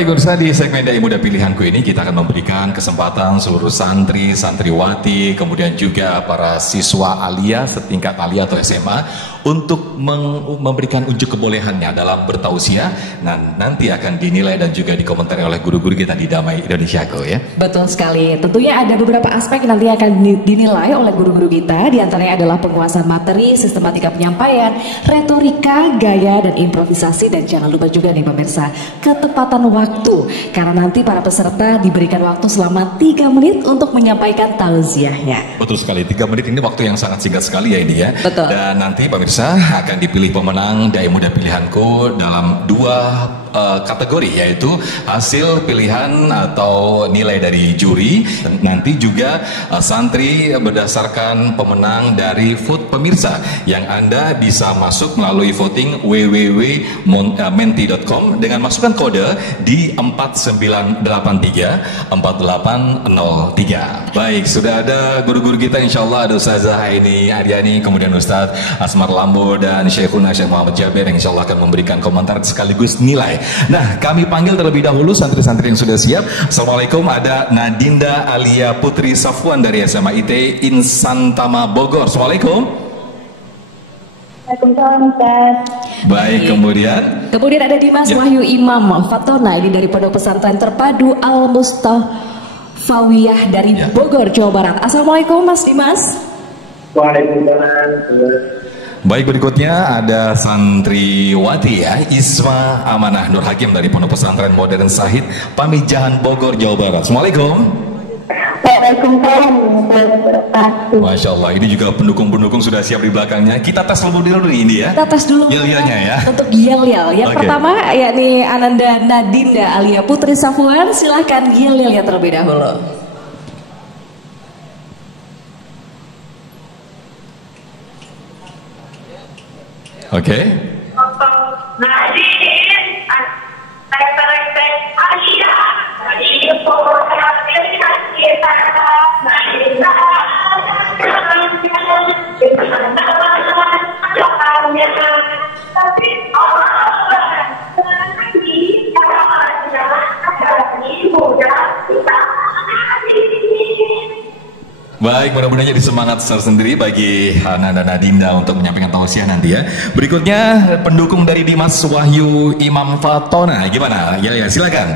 Baik pemirsa, di segmen Dai Muda Pilihanku ini kita akan memberikan kesempatan seluruh santri, santriwati, kemudian juga para siswa alia setingkat alia atau SMA untuk memberikan ujuk kebolehannya dalam bertausiah. Nah, nanti akan dinilai dan juga dikomentari oleh guru-guru kita di Damai Indonesiaku ya. Betul sekali. Tentunya ada beberapa aspek yang nanti akan dinilai oleh guru-guru kita. Di antaranya adalah penguasaan materi, sistematika penyampaian, retorika, gaya dan improvisasi, dan jangan lupa juga nih pemirsa, ketepatan waktu. Karena nanti para peserta diberikan waktu selama 3 menit untuk menyampaikan tausiahnya. Betul sekali, 3 menit ini waktu yang sangat singkat sekali ya ini ya. Betul. Dan nanti pemirsa akan dipilih pemenang Dai Muda Pilihanku dalam 2 kategori, yaitu hasil pilihan atau nilai dari juri. Nanti juga santri berdasarkan pemenang dari vote pemirsa yang Anda bisa masuk melalui voting www.menti.com dengan masukkan kode di 4983 4803. Baik, sudah ada guru-guru kita, insya Allah ada Ustazah Aini Aryani, kemudian Ustadz Asmar Lambo dan Syekhuna Syekh Muhammad Jabir yang insya Allah akan memberikan komentar sekaligus nilai. Nah, kami panggil terlebih dahulu santri-santri yang sudah siap. Assalamualaikum, ada Nadinda Alia Putri Safwan dari SMA IT Insantama Bogor. Assalamualaikum. Waalaikumsalam, Ustaz. Baik, kemudian ada Dimas Wahyu Imam Fatona, ini dari Pondok Pesantren Terpadu Al Mustafawiyah dari Bogor, Jawa Barat. Assalamualaikum Mas Dimas. Waalaikumsalam. baik, berikutnya ada santriwati ya, Isma Amanah Nur Hakim dari Pondok Pesantren Modern Sahid Pamijahan Bogor, Jawa Barat. Assalamualaikum. Waalaikumsalam. Masya Allah, ini juga pendukung-pendukung sudah siap di belakangnya. Kita tes dulu ini ya. Kita tes dulu yel-yelnya ya. untuk yel-yel. Yang pertama yakni Ananda Nadinda Alia Putri Safwan. Silahkan yel-yelnya terlebih dahulu. Oke. Baik, mudah-mudahan jadi semangat tersendiri bagi Nanda Nadinda untuk menyampaikan tausiah nanti ya. Berikutnya pendukung dari Dimas Wahyu Imam Fatona, gimana? Ya, silakan.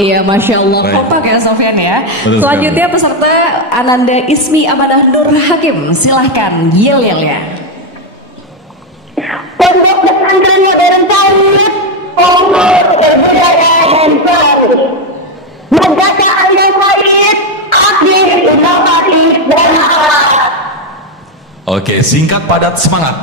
Iya, Masya Allah, kompak ya Sofyan ya. Betul, selanjutnya peserta Ananda Ismi Amanah Nur Hakim. Silahkan yel-yelnya. Pondok Pesantren Modern Sahid Bogor, berbudaya dan baru. Menjaga alias Sahid, aktif, inovatif, dan akhlak. Oke, singkat, padat, semangat.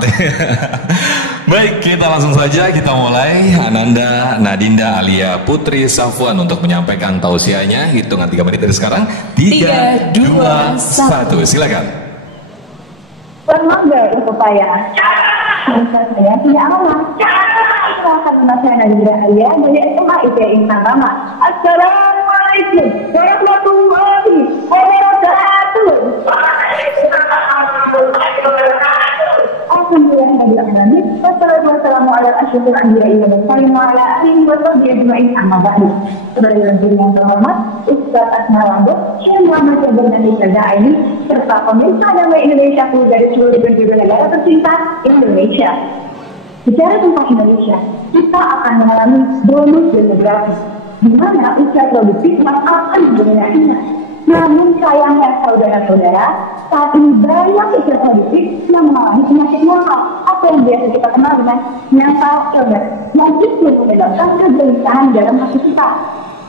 Baik, kita langsung saja kita mulai. Ananda Nadinda Alia Putri Safwan untuk menyampaikan tausiahnya. Hitungan 3 menit dari sekarang. 3, 2, 1. Silakan. Semoga itu saya. Saya punya amanah. Silahkan menasihat Nadinda Alia dari SMA IT Insantama. Assalamualaikum warahmatullahi wabarakatuh. yang terhormat, Ustaz Asmar Lambo, Syekh Muhammad Jabir dan Ustazah Aini, serta pemirsa Damai Indonesia dari seluruh penjuru negara tercinta Indonesia. Bicara tentang Indonesia, kita akan mengalami bonus demografi, di mana usia produktif akan mendominasinya. Namun sayangnya saudara-saudara, saat ini banyak usia produktif yang mengalami penyakit mental atau yang biasa kita kenal dengan mental illness, yang itu menyebabkan kegelisahan dalam hati kita.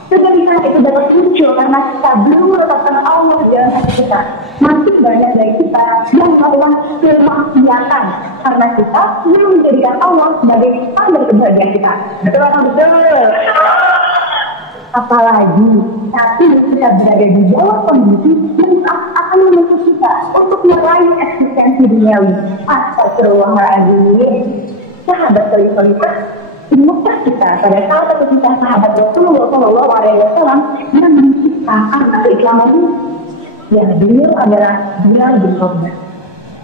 Kegelisahan itu dapat muncul karena kita belum meletakkan Allah dalam hati kita. Masih banyak dari kita yang melakukan kemaksiatan karena kita belum menjadikan Allah sebagai standar kebahagiaan kita. Betul atau betul? Apalagi saat ini kita berada di bawah kondisi yang akan menuntut kita untuk meraih eksistensi duniawi. Astagfirullahaladzim. Sahabat solidaritas, ini Maka kita pada saat satu kisah sahabat Rasulullah SAW yang menciptakan keislaman ini, ya beliau adalah Bilal bin Rabah.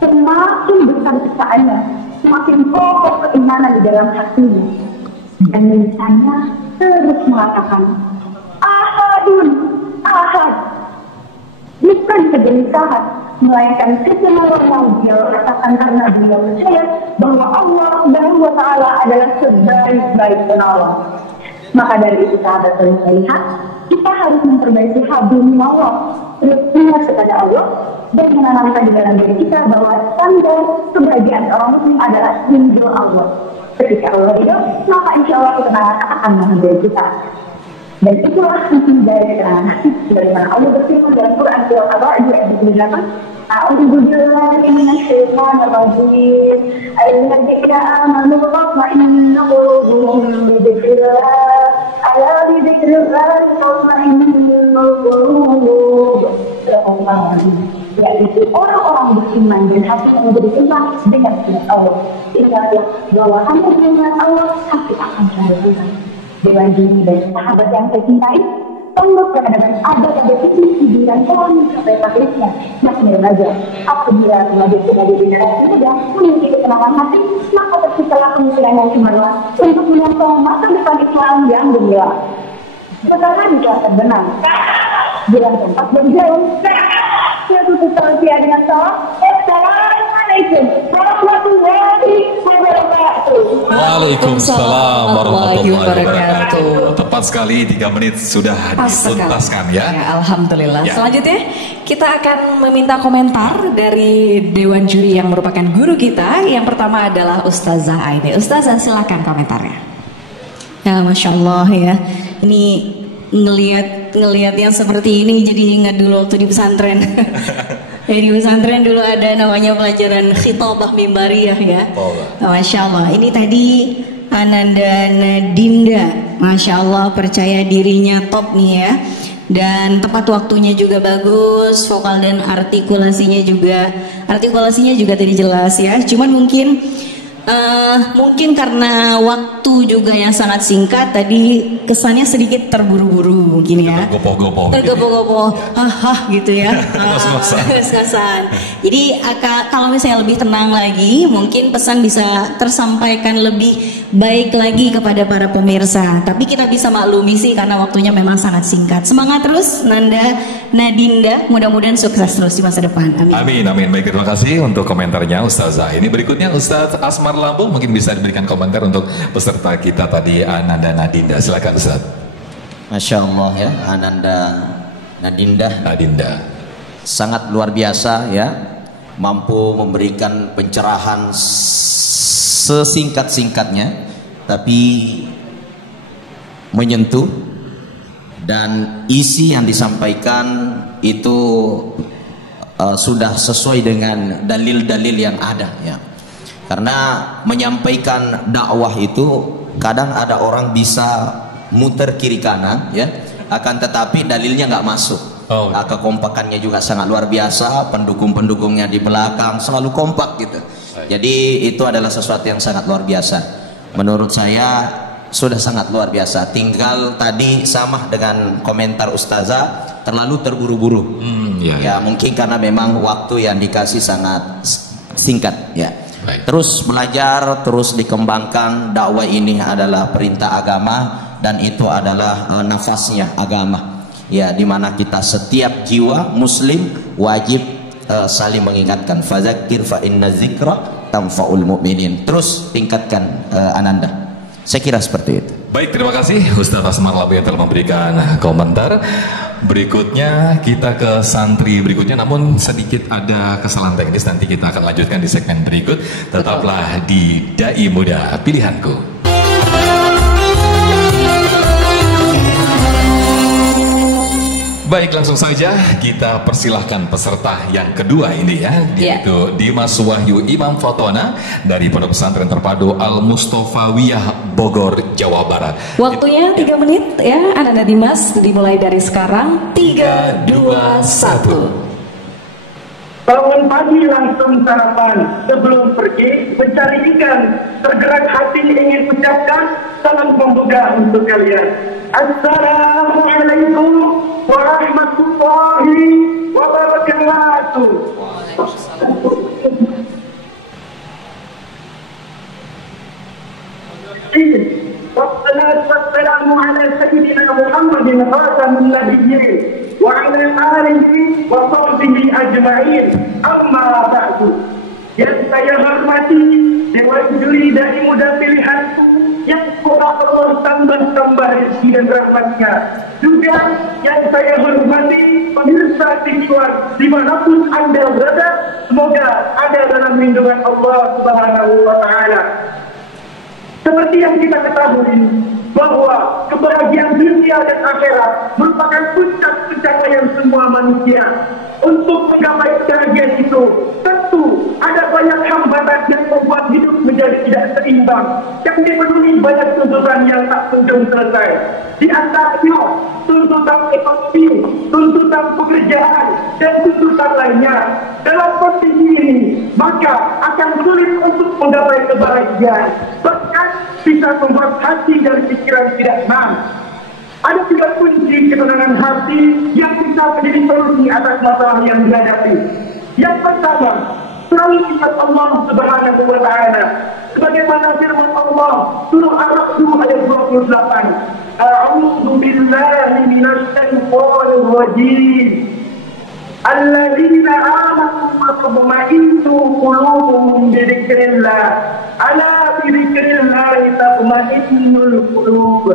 Semakin besar kesaannya, semakin kokoh keimanan di dalam hatinya, dan lisannya terus mengatakan ahadun, ahad, bukan kegelisahan, melainkan kesenangan yang beliau rasakan karena beliau percaya bahwa Allah Subhanahu wa Ta'ala adalah sebaik-baik penolong. Maka dari itu sahabat yang melihat, kita harus memperbaiki hablumillah, terus ingat kepada Allah dan menanamkan di dalam diri kita bahwa standar kebahagiaan orang muslim adalah ridho Allah. Ketika Allah ridho, maka insya Allah ketenangan akan menghampiri kita. Dan itulah fungsi dari keterangan hati, dari mana Allah berfirman dalam Quran surah Al-Ra'd ayat 28, A'udzu billahi minasyaitonir rajim. Alladzina amanu wa tatma'innu qulubuhum bi dzikrillah. Ala bi dzikrillah tatma'innul qulub. Yaitu orang-orang beriman dan hati yang beriman dengan firman Allah. Ingatlah bahwa hanya dengan Allah hati akan selalu tenang. Dewan Juri dan sahabat yang saya cintai, tunduk keadaan ada pada titik hiburan kami sampai taklisnya. Masih remaja, apabila sebagai generasi muda memiliki ketenangan hati, maka terciptalah kemungkinan yang cemerlang untuk menyongsong masa depan Islam yang gemilang. Sekarang juga terbenam. Bulan keempat dan jauh. Saya tutup terlebih dengan salam. Assalamualaikum warahmatullahi wabarakatuh. Waalaikumsalam warahmatullahi wabarakatuh. Tepat sekali 3 menit sudah dituntaskan ya. Alhamdulillah. Ya. Selanjutnya kita akan meminta komentar dari Dewan Juri yang merupakan guru kita. Yang pertama adalah Ustazah Aini. Ustazah silakan komentarnya. Ya, Masya Allah ya. Ini ngelihat yang seperti ini jadi ingat dulu waktu di pesantren. Ya, di pesantren dulu ada namanya pelajaran khitabah mimbariyah ya. Masya Allah. Ini tadi Ananda Nadinda, Masya Allah, percaya dirinya top nih ya. Dan tepat waktunya juga bagus, vokal dan artikulasinya juga tadi jelas ya. Cuman mungkin karena waktu juga yang sangat singkat tadi kesannya sedikit terburu-buru mungkin ya. Tergopoh-gopoh, gitu ya. Ngos-ngosan. Jadi kalau misalnya lebih tenang lagi, mungkin pesan bisa tersampaikan lebih baik lagi kepada para pemirsa. Tapi kita bisa maklumi sih karena waktunya memang sangat singkat. Semangat terus Nadinda, mudah-mudahan sukses terus di masa depan. Amin. Amin. Baik, terima kasih untuk komentarnya Ustazah. Ini berikutnya Ustaz Asmar Lambung, mungkin bisa diberikan komentar untuk peserta kita tadi Ananda Nadinda. Silakan Ustaz. Masya Allah ya, Ananda Nadinda sangat luar biasa ya, mampu memberikan pencerahan sesingkat-singkatnya tapi menyentuh, dan isi yang disampaikan itu sudah sesuai dengan dalil-dalil yang ada ya. Karena menyampaikan dakwah itu kadang ada orang bisa muter kiri kanan ya, akan tetapi dalilnya nggak masuk. Kekompakannya juga sangat luar biasa, pendukung-pendukungnya di belakang selalu kompak gitu. Jadi itu adalah sesuatu yang sangat luar biasa. Menurut saya sudah sangat luar biasa. Tinggal tadi sama dengan komentar Ustazah, terlalu terburu-buru. Ya mungkin karena memang waktu yang dikasih sangat singkat ya. Terus belajar, terus dikembangkan. Dakwah ini adalah perintah agama dan itu adalah nafasnya agama. Ya, dimana kita setiap jiwa Muslim wajib saling mengingatkan. Fadzakir fa inna dzikra tanfa'ul mu'minin. Terus tingkatkan Ananda. Saya kira seperti itu. Baik, terima kasih Ustaz Asmar Lambung yang telah memberikan komentar. Berikutnya kita ke santri berikutnya, namun sedikit ada kesalahan teknis, nanti kita akan lanjutkan di segmen berikut. Tetaplah di Dai Muda Pilihanku. Baik, langsung saja kita persilahkan peserta yang kedua ini ya, yaitu Dimas Wahyu Imam Fotona dari Pondok Pesantren Terpadu Al Mustofawiyah Bogor, Jawa Barat. Waktunya 3 menit ya, Ananda Dimas, dimulai dari sekarang. 3, 2, 1. Bangun pagi langsung sarapan, sebelum pergi mencari ikan, tergerak hati ingin ucapkan salam pembuka untuk kalian. Assalamualaikum warahmatullahi wabarakatuh. Wassalatu wassalamu ala sayyidina Muhammadin khatamin nabiyyin wa ala alihi wa sahbihi ajma'in. Amma ba'du. Yang saya hormati Dewan Juri dari Muda Pilihanku yang semoga Allah tambah rezeki dan rahmatnya. Juga yang saya hormati pemirsa TV1 dimanapun Anda berada, semoga ada dalam lindungan Allah Subhanahu wa Ta'ala. Seperti yang kita ketahui bahwa kebahagiaan dunia dan akhirat merupakan puncak pencapaian semua manusia. Untuk menggapai kebahagiaan itu, tentu ada banyak hambatan yang membuat hidup menjadi tidak seimbang. Yang dipenuhi banyak tuntutan yang tak kunjung selesai. Di antaranya tuntutan ekonomi, tuntutan pekerjaan, dan tuntutan lainnya. Dalam kondisi ini, maka akan sulit untuk menggapai kebahagiaan. Bahkan bisa membuat hati dan pikiran tidak tenang. Ada tiga kunci ketenangan hati yang bisa menjadi solusi atas masalah yang dihadapi. Yang pertama, selalu ingat Allah Subhanahu wa Ta'ala. Sebagaimana firman Allah surah Al-Ra'd ayat 28. A'udzu billahi minasy syaithanir rajim. Alladzina amanu wa tatma'innu qulubuhum bi dzikrillah. Ala bi dzikrillah tatma'innul qulub.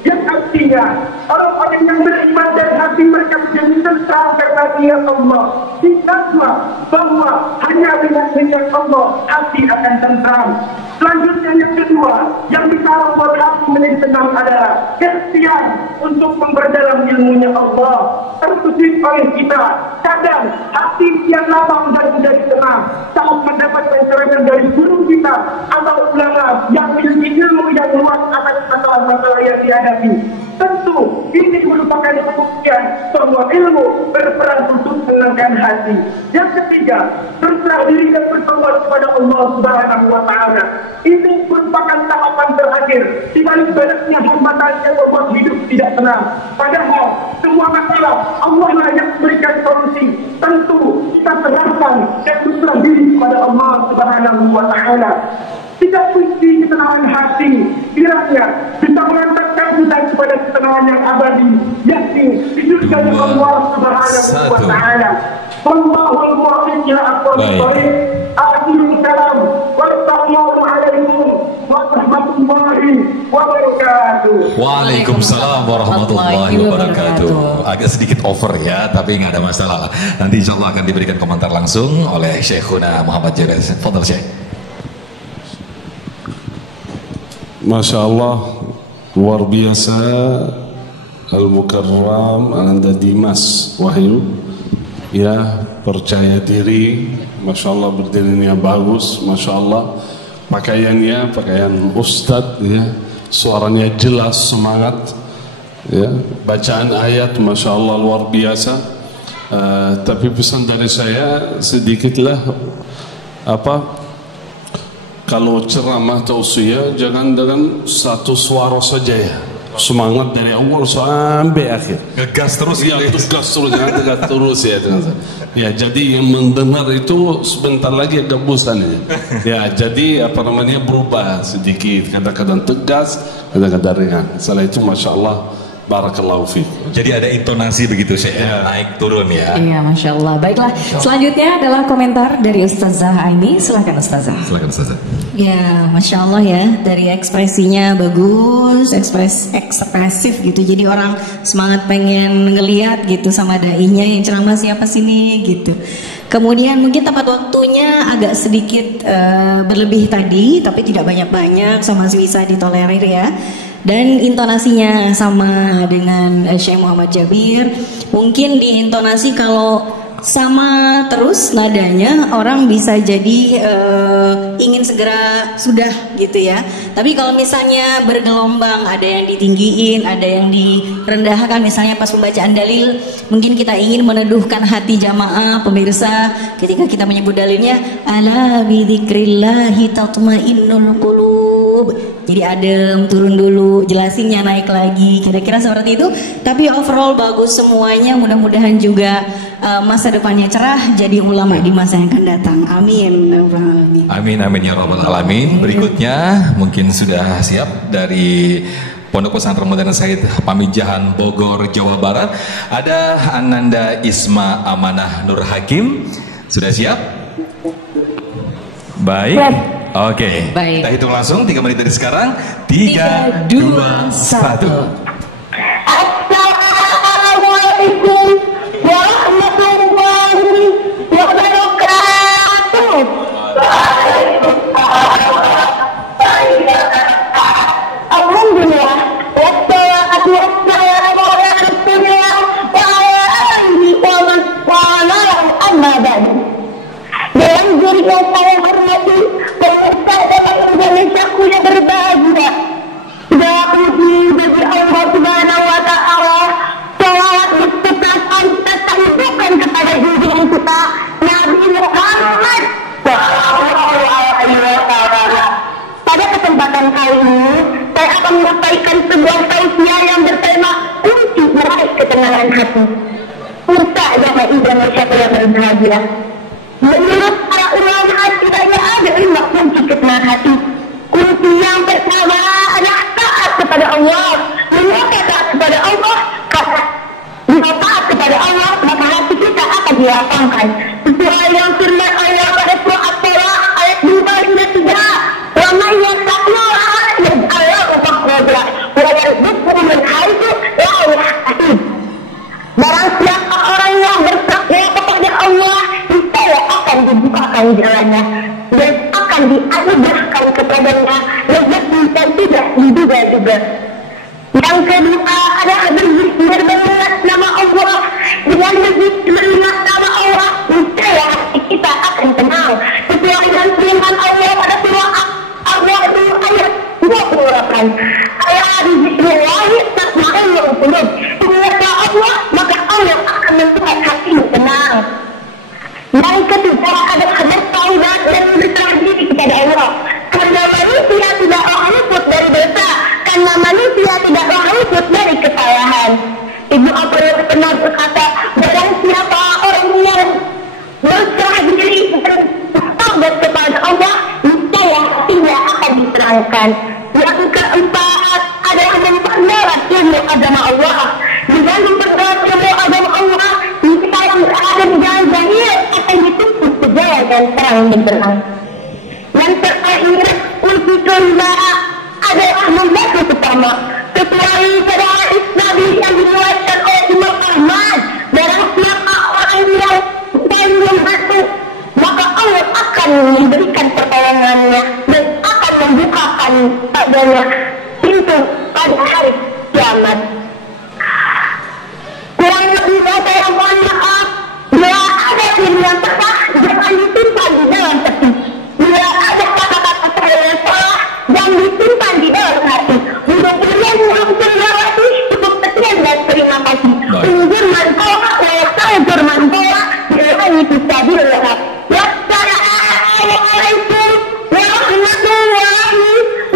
Yang artinya orang-orang yang beriman dan hati mereka menjadi tentram karena dia Allah. Ingatlah bahwa hanya dengan ingat Allah hati akan tentram. Selanjutnya yang kedua yang bisa membuat hati menjadi tenang adalah ikhtiar untuk memperdalam ilmunya Allah. Terkhusus oleh kita, kadang hati yang lapang dan menjadi tenang saat mendapat pencerahan dari guru kita atau ulama yang memiliki ilmu yang luas atas masalah-masalah yang dihadapi. Tentu ini merupakan pembuktian bahwa ilmu berperan untuk menenangkan hati. Yang ketiga, berserah diri dan bertobat kepada Allah Subhanahu wa Ta'ala. Ini merupakan tahapan terakhir di balik banyaknya hambatan yang membuat hidup tidak tenang. Padahal semua masalah Allah lah yang memberikan solusi. Tentu kita serahkan dan berserah diri kepada Allah Subhanahu wa Ta'ala. Tidak kunci ketenangan hati kiranya bisa mengantarkan kita kepada ketenangan yang abadi, yakni di surga Allah Subhanahu wa Ta'ala. Wallahul muwaffiq ila aqwamit thoriq. Akhirul kalam. Wassalamualaikum warahmatullahi wabarakatuh. Waalaikumsalam warahmatullahi wabarakatuh. Agak sedikit over ya, tapi nggak ada masalah. Nanti insya Allah akan diberikan komentar langsung oleh Syekhuna Muhammad Jaber. Fadhal Syekh. Masya Allah, luar biasa. Al-Mukarram Anda Dimas Wahyu, ya, percaya diri, Masya Allah, berdirinya bagus, Masya Allah, pakaiannya pakaian Ustadz, ya, suaranya jelas, semangat, ya, bacaan ayat Masya Allah luar biasa. Tapi pesan dari saya sedikitlah, kalau ceramah tausiah jangan dengan satu suara saja, ya, semangat dari awal sampai akhir, ngegas terus ya, tegas terus, jangan tegas terus, ya, jadi yang mendengar itu sebentar lagi agak bosan, ya, jadi berubah sedikit, kadang-kadang tegas, kadang-kadang ringan. Setelah itu Masya Allah, barakallahu fiik. Jadi ada intonasi begitu, Syekh, ya, naik turun ya. Iya, Masya Allah. Baiklah, selanjutnya adalah komentar dari Ustazah Aini. Silakan Ustazah. Silakan Ustazah. Ya, Masya Allah ya, dari ekspresinya bagus, ekspresif gitu. Jadi orang semangat pengen ngeliat gitu sama dainya yang ceramah siapa sini gitu. Kemudian mungkin tempat waktunya agak sedikit berlebih tadi, tapi tidak banyak-banyak, so masih bisa ditolerir ya. Dan intonasinya sama dengan Syekh Muhammad Jabir. Mungkin di intonasi kalau sama terus nadanya, orang bisa jadi ingin segera sudah gitu ya. Tapi kalau misalnya bergelombang, ada yang ditinggiin, ada yang direndahkan. Misalnya pas pembacaan dalil, mungkin kita ingin meneduhkan hati jamaah pemirsa ketika kita menyebut dalilnya, ala bidzikrillahi tatmainnul qulub. Jadi adem, turun dulu, jelasinnya naik lagi, kira-kira seperti itu. Tapi overall bagus semuanya, mudah-mudahan juga masa depannya cerah, jadi ulama di masa yang akan datang. Amin. Amin, amin ya rabbal alamin. Berikutnya mungkin sudah siap dari Pondok Pesantren Modern Said Pamijahan Bogor, Jawa Barat. Ada Ananda Isma Amanah Nur Hakim. Sudah siap? Baik. Oke. Baik. Kita hitung langsung 3 menit dari sekarang. 3, 2, 1. Assalamualaikum warahmatullahi wabarakatuh. Alhamdulillah, wassalatu wassalamu ala rasulillah wa ala alihi wa man walahu, amma ba'du. Dalam diri yang saya hormati, pemirsa dalam Indonesia yang berbahagia, segala puji bagi Allah Subhanahu wa Ta'ala. Salawat berserta kita sanjungkan kepada junjungan kita Nabi Muhammad Sallallahu Alaihi Wasallam. Pada kesempatan kali ini, saya akan menyampaikan sebuah tausiah yang bertema kunci meraih ketenangan hati. Pemirsa agama Indonesia yang berbahagia, menurut para ulama setidaknya ada 5 kunci ketenangan hati. Kunci yang pertama adalah taat kepada Allah. Mengapa taat kepada Allah? Karena jika taat kepada Allah, maka hati kita akan dilapangkan. Sesuai yang firman Allah pada surah At-Talaq ayat 2 hingga 3. Wa man yattaqillaha yaj'al lahu makhraja wa yarzuqhu min haitsu la yahtasib. Barang siapa orang yang bertakwa kepada Allah, niscaya akan dibukakan jalannya dan akan dianugerahkan kepadanya rezeki yang tidak diduga-duga. Yang kedua adalah berzikir mengingat nama Allah. Dengan berzikir mengingat nama Allah, niscaya hati kita akan tenang. Sesuai dengan firman Allah pada surah Al-A'raf ayat 28. Ala bizikrillahi tatma'innul qulub. Ingatlah Allah, maka Allah akan membuat hatimu tenang. Yang ketiga adalah bertaubat dan berserah diri kepada Allah. Karena manusia tidaklah luput dari dosa, karena manusia tidaklah luput dari kesalahan. Ibu Apollon pernah berkata, barang siapa orang yang berserah diri dan bertaubat kepada Allah, niscaya hatinya akan diterangkan. Yang keempat adalah memperdalam ilmu agama Allah. Dengan memperdalam ilmu agama Allah, kita yang berada di jalan zahir akan ditutup segala dan terang benderang. Dan terakhir, kunci kelima adalah membantu sesama. Sesuai syariat Islami yang diriwayatkan oleh Imam Ahmad, barang siapa orang yang saling membantu, maka Allah akan memberikan pertolongannya dan akan membukakan padanya pintu pada hari kiamat. Kurang lebih saya mohon maaf. Bila ada yang salah, jangan disimpan di dalam hati. Bila ada kata-kata saya yang salah, jangan disimpan di dalam hati. Mudah-mudahan belum terlewati, cukup sekian dan terima kasih. Unjur manfaat, saya tahu bermanfaat, jangan fisabilillah. Wassalamualaikum warahmatullahi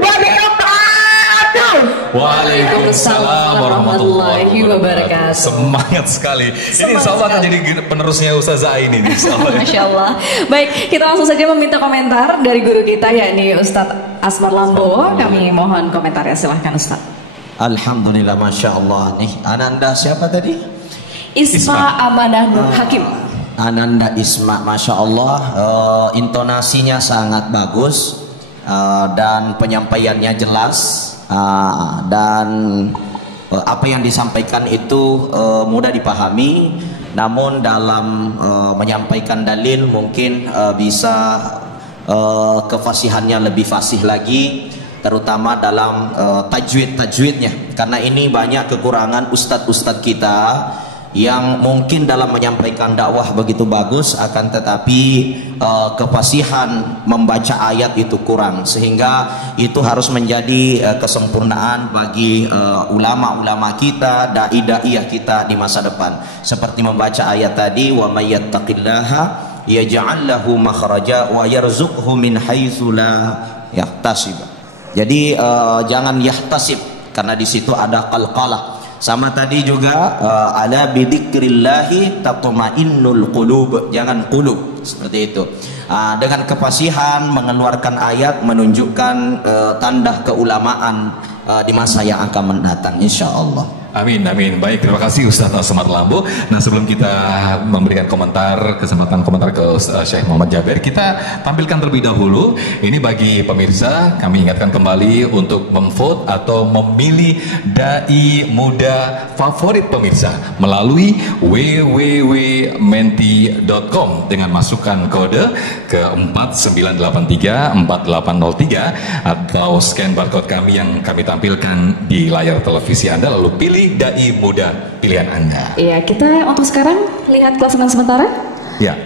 wabarakatuh. Waalaikumsalam warahmatullahi wabarakatuh. Semangat sekali. Ini insya Allah akan jadi penerusnya Ustazah Aini. Masya Allah. Baik, kita langsung saja meminta komentar dari guru kita, yakni Ustadz Asmar Lambo. Kami mohon komentarnya, silahkan Ustadz. Alhamdulillah, Masya Allah. Nih, Ananda siapa tadi? Isma Amanah Nur Hakim. Ananda Isma, Masya Allah. Intonasinya sangat bagus dan penyampaiannya jelas. Dan apa yang disampaikan itu mudah dipahami, namun dalam menyampaikan dalil mungkin bisa kefasihannya lebih fasih lagi, terutama dalam tajwidnya, karena ini banyak kekurangan ustadz-ustadz kita yang mungkin dalam menyampaikan dakwah begitu bagus, akan tetapi kefasihan membaca ayat itu kurang, sehingga itu harus menjadi kesempurnaan bagi ulama-ulama kita, dai-daiyah kita di masa depan, seperti membaca ayat tadi, wa may yattaqillaha yaj'al lahu makhraja wa yarzuqhu min haitsu la yahtasib. Jadi jangan yahtasib, karena di situ ada qalqalah. Sama tadi juga ala bidzikrillahi tatma'innul qulub, jangan qulub, seperti itu. Dengan kefasihan mengeluarkan ayat menunjukkan tanda keulamaan di masa yang akan mendatang, insyaallah. Amin, amin. Baik, terima kasih Ustaz Asmar Lambo. Nah, sebelum kita memberikan kesempatan komentar ke Syekh Muhammad Jabir, kita tampilkan terlebih dahulu. Ini bagi pemirsa, kami ingatkan kembali untuk memvote atau memilih dai muda favorit pemirsa melalui www.menti.com dengan masukkan kode ke 49834803 atau scan barcode kami yang kami tampilkan di layar televisi Anda, lalu pilih dai muda pilihan Anda. Iya, kita untuk sekarang lihat klasemen sementara. Ya.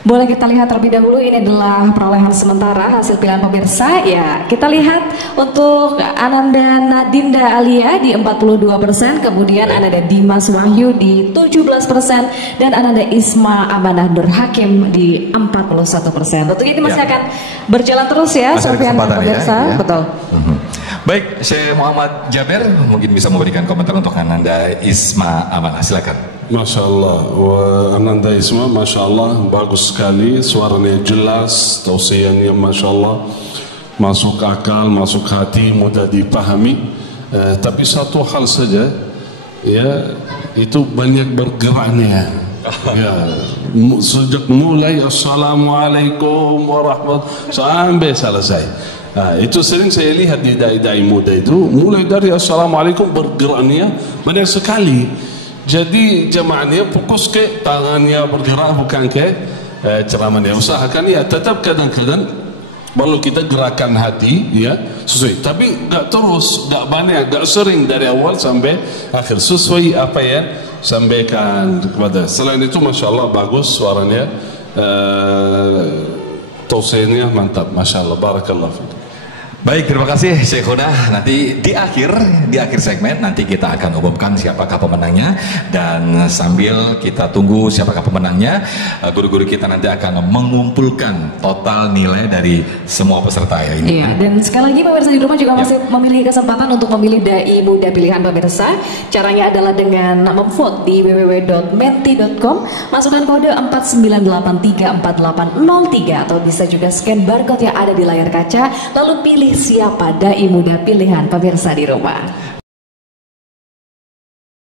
Boleh kita lihat terlebih dahulu, ini adalah perolehan sementara hasil pilihan pemirsa. Ya, kita lihat untuk Ananda Nadinda Alia di 42%, kemudian Ananda Dimas Wahyu di 17%, dan Ananda Isma Amanah Nur Hakim di 41%. Tentunya ini masih akan berjalan terus ya, Sofian dan pemirsa. Ya. Betul. Baik, Syekh Muhammad Jabir mungkin bisa memberikan komentar untuk Ananda Isma Amanah, silakan. Masya Allah, Ananda Isma, Masya Allah, bagus sekali, suaranya jelas, tausiahnya Masya Allah, masuk akal, masuk hati, mudah dipahami. Tapi satu hal saja, ya, itu banyak bergeraknya. Ya, sejak mulai Assalamualaikum warahmatullahi sampai selesai. Itu sering saya lihat di dai-dai muda itu, mulai dari Assalamualaikum bergeraknya banyak sekali. Jadi jemaahnya fokus ke tangannya bergerak, bukan ke ceramahnya. Usahakan ya tetap kadang-kadang perlu kita gerakan hati ya sesuai, tapi gak terus, gak banyak, gak sering dari awal sampai akhir, sesuai apa ya sampaikan kepada. Selain itu Masya Allah bagus suaranya, tausiahnya mantap, Masya Allah, barakallah fiik. Baik, terima kasih Syekhuna. Nanti di akhir segmen nanti kita akan umumkan siapakah pemenangnya, dan sambil kita tunggu siapakah pemenangnya, guru-guru kita nanti akan mengumpulkan total nilai dari semua peserta ya ini. Iya, dan sekali lagi pemirsa di rumah juga masih memiliki kesempatan untuk memilih dai muda pilihan pemirsa. Caranya adalah dengan memvote di www.menti.com, masukkan kode 49834803 atau bisa juga scan barcode yang ada di layar kaca, lalu pilih siapa dai muda pilihan pemirsa di rumah.